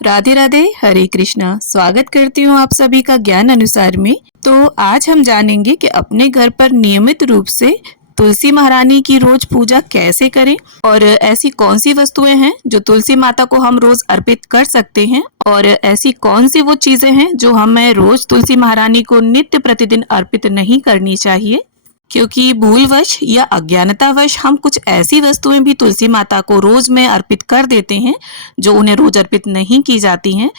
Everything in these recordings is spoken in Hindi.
राधे राधे, हरे कृष्णा। स्वागत करती हूँ आप सभी का ज्ञान अनुसार में। तो आज हम जानेंगे कि अपने घर पर नियमित रूप से तुलसी महारानी की रोज पूजा कैसे करें और ऐसी कौन सी वस्तुएं हैं जो तुलसी माता को हम रोज अर्पित कर सकते हैं और ऐसी कौन सी वो चीजें हैं जो हमें रोज तुलसी महारानी को नित्य प्रतिदिन अर्पित नहीं करनी चाहिए, क्योंकि भूलवश या अज्ञानतावश हम कुछ ऐसी वस्तुएं भी तुलसी माता को रोज में अर्पित कर देते हैं जो उन्हें रोज अर्पित नहीं की जाती हैं।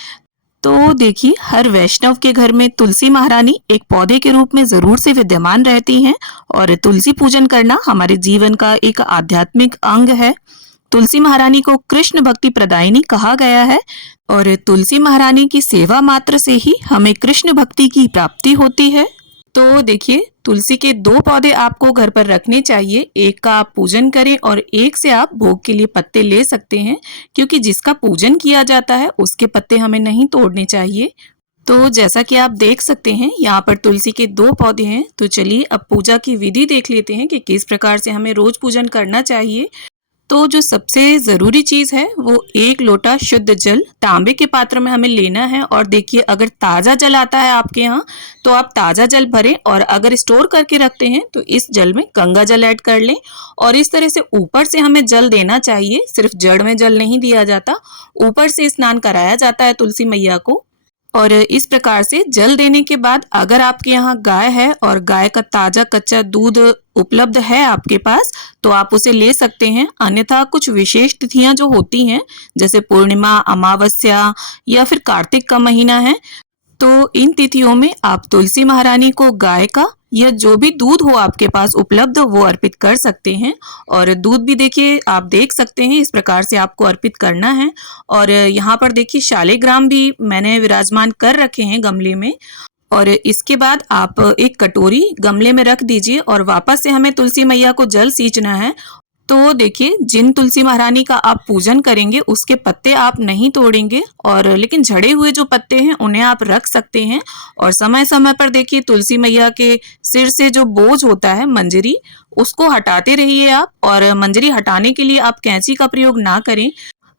तो देखिए, हर वैष्णव के घर में तुलसी महारानी एक पौधे के रूप में जरूर से विद्यमान रहती हैं और तुलसी पूजन करना हमारे जीवन का एक आध्यात्मिक अंग है। तुलसी महारानी को कृष्ण भक्ति प्रदायिनी कहा गया है और तुलसी महारानी की सेवा मात्र से ही हमें कृष्ण भक्ति की प्राप्ति होती है। तो देखिए, तुलसी के 2 पौधे आपको घर पर रखने चाहिए। एक का आप पूजन करें और एक से आप भोग के लिए पत्ते ले सकते हैं, क्योंकि जिसका पूजन किया जाता है उसके पत्ते हमें नहीं तोड़ने चाहिए। तो जैसा कि आप देख सकते हैं, यहाँ पर तुलसी के 2 पौधे हैं। तो चलिए अब पूजा की विधि देख लेते हैं कि किस प्रकार से हमें रोज पूजन करना चाहिए। तो जो सबसे ज़रूरी चीज़ है वो 1 लोटा शुद्ध जल तांबे के पात्र में हमें लेना है। और देखिए, अगर ताज़ा जल आता है आपके यहाँ तो आप ताज़ा जल भरें, और अगर स्टोर करके रखते हैं तो इस जल में गंगा जल ऐड कर लें। और इस तरह से ऊपर से हमें जल देना चाहिए, सिर्फ जड़ में जल नहीं दिया जाता, ऊपर से स्नान कराया जाता है तुलसी मैया को। और इस प्रकार से जल देने के बाद अगर आपके यहाँ गाय है और गाय का ताज़ा कच्चा दूध उपलब्ध है आपके पास, तो आप उसे ले सकते हैं। अन्यथा कुछ विशेष तिथियां जो होती हैं, जैसे पूर्णिमा, अमावस्या या फिर कार्तिक का महीना है, तो इन तिथियों में आप तुलसी महारानी को गाय का या जो भी दूध हो आपके पास उपलब्ध वो अर्पित कर सकते हैं। और दूध भी देखिए, आप देख सकते हैं इस प्रकार से आपको अर्पित करना है। और यहाँ पर देखिए, शालिग्राम भी मैंने विराजमान कर रखे हैं गमले में। और इसके बाद आप एक कटोरी गमले में रख दीजिए और वापस से हमें तुलसी मैया को जल सींचना है। तो देखिए, जिन तुलसी महारानी का आप पूजन करेंगे उसके पत्ते आप नहीं तोड़ेंगे, और लेकिन झड़े हुए जो पत्ते हैं उन्हें आप रख सकते हैं। और समय समय पर देखिए, तुलसी मैया के सिर से जो बोझ होता है मंजरी, उसको हटाते रहिए आप। और मंजरी हटाने के लिए आप कैंची का प्रयोग ना करें,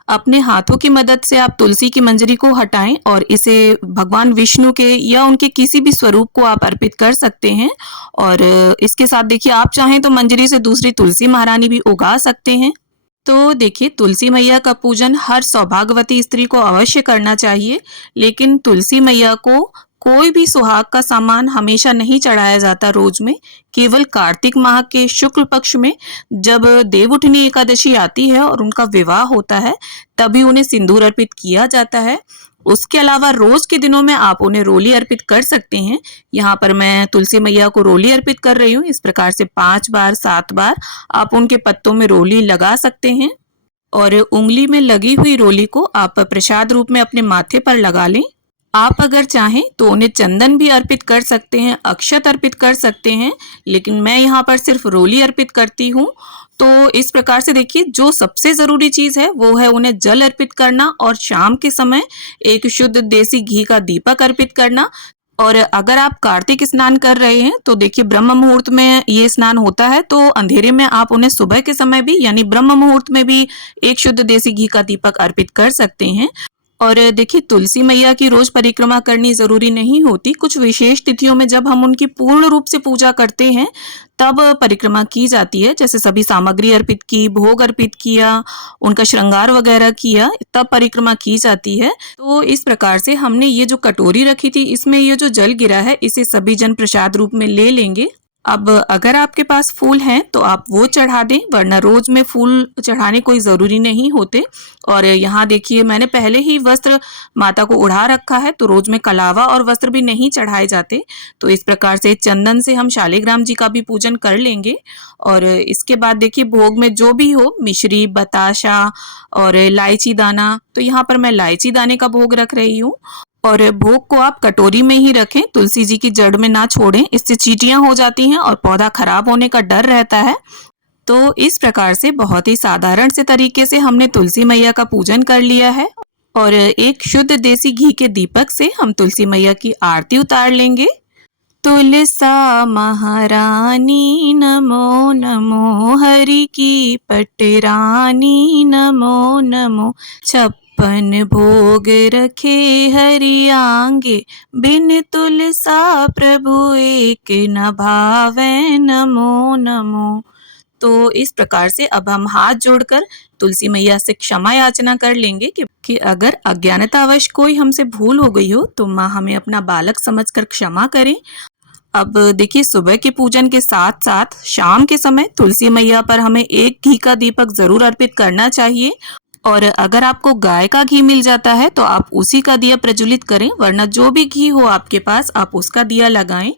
अपने हाथों की मदद से आप तुलसी की मंजरी को हटाएं और इसे भगवान विष्णु के या उनके किसी भी स्वरूप को आप अर्पित कर सकते हैं। और इसके साथ देखिए, आप चाहें तो मंजरी से दूसरी तुलसी महारानी भी उगा सकते हैं। तो देखिए, तुलसी मैया का पूजन हर सौभाग्यवती स्त्री को अवश्य करना चाहिए, लेकिन तुलसी मैया को कोई भी सुहाग का सामान हमेशा नहीं चढ़ाया जाता रोज में। केवल कार्तिक माह के शुक्ल पक्ष में जब देवउठनी एकादशी आती है और उनका विवाह होता है, तभी उन्हें सिंदूर अर्पित किया जाता है। उसके अलावा रोज के दिनों में आप उन्हें रोली अर्पित कर सकते हैं। यहाँ पर मैं तुलसी मैया को रोली अर्पित कर रही हूँ। इस प्रकार से 5 बार 7 बार आप उनके पत्तों में रोली लगा सकते हैं। और उंगली में लगी हुई रोली को आप प्रसाद रूप में अपने माथे पर लगा लें। आप अगर चाहें तो उन्हें चंदन भी अर्पित कर सकते हैं, अक्षत अर्पित कर सकते हैं, लेकिन मैं यहाँ पर सिर्फ रोली अर्पित करती हूँ। तो इस प्रकार से देखिए, जो सबसे जरूरी चीज है वो है उन्हें जल अर्पित करना और शाम के समय एक शुद्ध देसी घी का दीपक अर्पित करना। और अगर आप कार्तिक स्नान कर रहे हैं तो देखिए, ब्रह्म मुहूर्त में ये स्नान होता है, तो अंधेरे में आप उन्हें सुबह के समय भी यानी ब्रह्म मुहूर्त में भी एक शुद्ध देसी घी का दीपक अर्पित कर सकते हैं। और देखिए, तुलसी मैया की रोज परिक्रमा करनी जरूरी नहीं होती। कुछ विशेष तिथियों में जब हम उनकी पूर्ण रूप से पूजा करते हैं तब परिक्रमा की जाती है, जैसे सभी सामग्री अर्पित की, भोग अर्पित किया, उनका श्रृंगार वगैरह किया, तब परिक्रमा की जाती है। तो इस प्रकार से हमने ये जो कटोरी रखी थी, इसमें ये जो जल गिरा है, इसे सभी जन प्रसाद रूप में ले लेंगे। अब अगर आपके पास फूल हैं तो आप वो चढ़ा दें, वरना रोज में फूल चढ़ाने कोई ज़रूरी नहीं होते। और यहाँ देखिए, मैंने पहले ही वस्त्र माता को उड़ा रखा है, तो रोज में कलावा और वस्त्र भी नहीं चढ़ाए जाते। तो इस प्रकार से चंदन से हम शालिग्राम जी का भी पूजन कर लेंगे। और इसके बाद देखिए, भोग में जो भी हो, मिश्री, बताशा और इलायची दाना, तो यहाँ पर मैं इलायची दाने का भोग रख रही हूँ। और भोग को आप कटोरी में ही रखें, तुलसी जी की जड़ में ना छोड़ें, इससे चींटियां हो जाती हैं और पौधा खराब होने का डर रहता है। तो इस प्रकार से बहुत ही साधारण से तरीके से हमने तुलसी मैया का पूजन कर लिया है। और एक शुद्ध देसी घी के दीपक से हम तुलसी मैया की आरती उतार लेंगे। तुलसा महारानी नमो नमो, हरि की पटरानी नमो नमो, पन भोग रखे हरि आंगे, बिन तुलसा प्रभु एक न भावै, नमो नमो। तो इस प्रकार से अब हम हाथ जोड़कर तुलसी मैया से क्षमा याचना कर लेंगे कि अगर अज्ञानतावश कोई हमसे भूल हो गई हो तो माँ हमें अपना बालक समझकर क्षमा करें। अब देखिए, सुबह के पूजन के साथ साथ शाम के समय तुलसी मैया पर हमें एक घी का दीपक जरूर अर्पित करना चाहिए। और अगर आपको गाय का घी मिल जाता है तो आप उसी का दिया प्रज्वलित करें, वरना जो भी घी हो आपके पास आप उसका दिया लगाएं।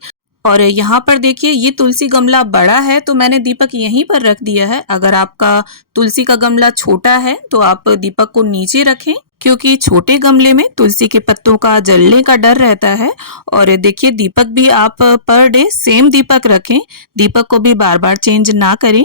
और यहाँ पर देखिए, ये तुलसी गमला बड़ा है तो मैंने दीपक यहीं पर रख दिया है। अगर आपका तुलसी का गमला छोटा है तो आप दीपक को नीचे रखें, क्योंकि छोटे गमले में तुलसी के पत्तों का जलने का डर रहता है। और देखिए, दीपक भी आप पर डे सेम दीपक रखें, दीपक को भी बार बार चेंज ना करें।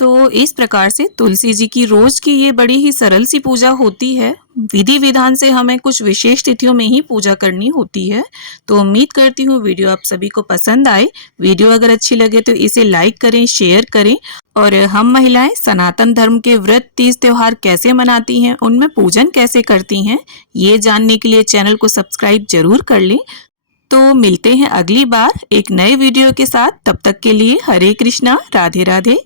तो इस प्रकार से तुलसी जी की रोज की ये बड़ी ही सरल सी पूजा होती है। विधि विधान से हमें कुछ विशेष तिथियों में ही पूजा करनी होती है। तो उम्मीद करती हूँ वीडियो आप सभी को पसंद आए। वीडियो अगर अच्छी लगे तो इसे लाइक करें, शेयर करें। और हम महिलाएं सनातन धर्म के व्रत, तीज त्योहार कैसे मनाती हैं, उनमें पूजन कैसे करती हैं, ये जानने के लिए चैनल को सब्सक्राइब जरूर कर लें। तो मिलते हैं अगली बार एक नए वीडियो के साथ। तब तक के लिए हरे कृष्णा, राधे राधे।